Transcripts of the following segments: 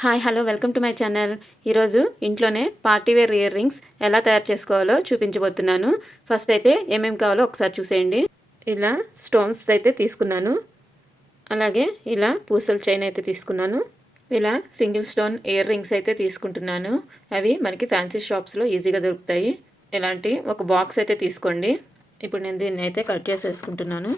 Hi hello welcome to my channel. ఈరోజు ఇంట్లోనే party wear ear rings ఎలా తయారు చేసుకోవాలో చూపించబోతున్నాను. ఫస్ట్ అయితే ఏమేమి కావాలో ఒకసారి చూసేయండి. ఇలా స్టోన్స్ అయితే తీసుకున్నాను. అలాగే ఇలా పూసల చైన్ అయితే తీసుకున్నాను. ఇలా సింగిల్ స్టోన్ ఇయర్ రింగ్స్ అయితే తీసుకుంటున్నాను. అవి మనకి ఫ్యాన్సీ షాప్స్లో ఈజీగా దొరుకుతాయి. ఇలాంటి ఒక బాక్స్ అయితే తీసుకోండి. ఇప్పుడు నేను దీన్ని అయితే కట్ చేసేసుకుంటున్నాను.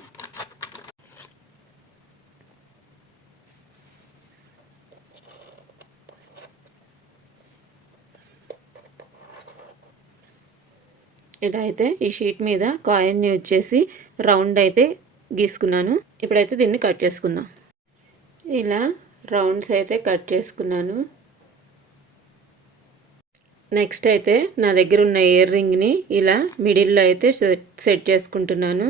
ఇలా అయితే ఈ షీట్ మీద కాయిన్ని వచ్చేసి రౌండ్ అయితే గీసుకున్నాను. ఇప్పుడైతే దీన్ని కట్ చేసుకుందాం. ఇలా రౌండ్స్ అయితే కట్ చేసుకున్నాను. నెక్స్ట్ అయితే నా దగ్గర ఉన్న ఇయర్ రింగ్ని ఇలా మిడిల్లో అయితే సెట్ చేసుకుంటున్నాను.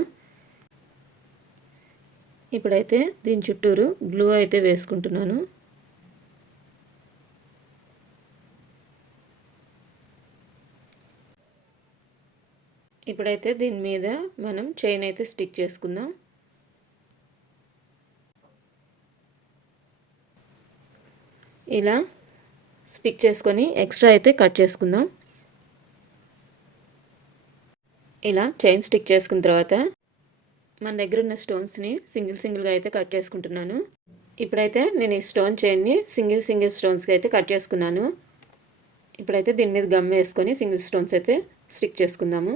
ఇప్పుడైతే దీని చుట్టూరు గ్లూ అయితే వేసుకుంటున్నాను. ఇప్పుడైతే దీని మీద మనం చైన్ అయితే స్టిక్ చేసుకుందాం. ఇలా స్టిక్ చేసుకొని ఎక్స్ట్రా అయితే కట్ చేసుకుందాం. ఇలా చైన్ స్టిక్ చేసుకున్న తర్వాత మన దగ్గర ఉన్న స్టోన్స్ని సింగిల్ సింగిల్గా అయితే కట్ చేసుకుంటున్నాను. ఇప్పుడైతే నేను ఈ స్టోన్ చైన్ని సింగిల్ సింగిల్ స్టోన్స్కి అయితే కట్ చేసుకున్నాను. ఇప్పుడైతే దీని మీద గమ్ వేసుకొని సింగిల్ స్టోన్స్ అయితే స్టిక్ చేసుకుందాము.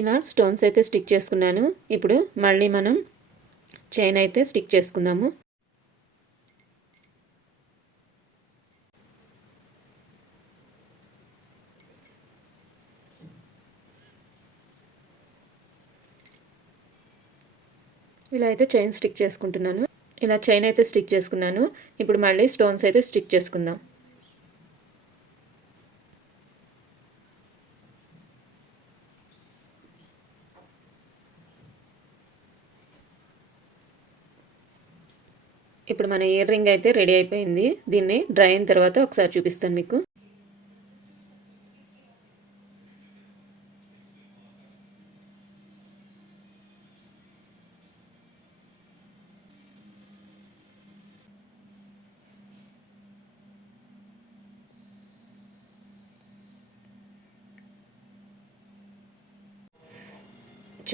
ఇలా స్టోన్స్ అయితే స్టిక్ చేసుకున్నాను. ఇప్పుడు మళ్ళీ మనం చైన్ అయితే స్టిక్ చేసుకుందాము. ఇలా అయితే చైన్ స్టిక్ చేసుకుంటున్నాను. ఇలా చైన్ అయితే స్టిక్ చేసుకున్నాను. ఇప్పుడు మళ్ళీ స్టోన్స్ అయితే స్టిక్ చేసుకుందాం. ఇప్పుడు మన ఇయర్ రింగ్ అయితే రెడీ అయిపోయింది. దీన్ని డ్రై అయిన తర్వాత ఒకసారి చూపిస్తాను మీకు.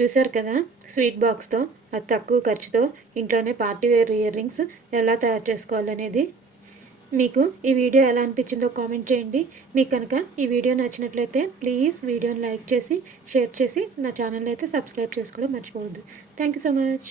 చూశారు కదా? స్వీట్ బాక్స్తో అది తక్కువ ఖర్చుతో ఇంట్లోనే పార్టీ వేర్ ఇయర్ రింగ్స్ ఎలా తయారు చేసుకోవాలనేది. మీకు ఈ వీడియో ఎలా అనిపించిందో కామెంట్ చేయండి. మీకు కనుక ఈ వీడియో నచ్చినట్లయితే ప్లీజ్ వీడియోని లైక్ చేసి షేర్ చేసి నా ఛానల్ అయితే సబ్స్క్రైబ్ చేసుకోవడం మర్చిపోవద్దు. Thank you so much.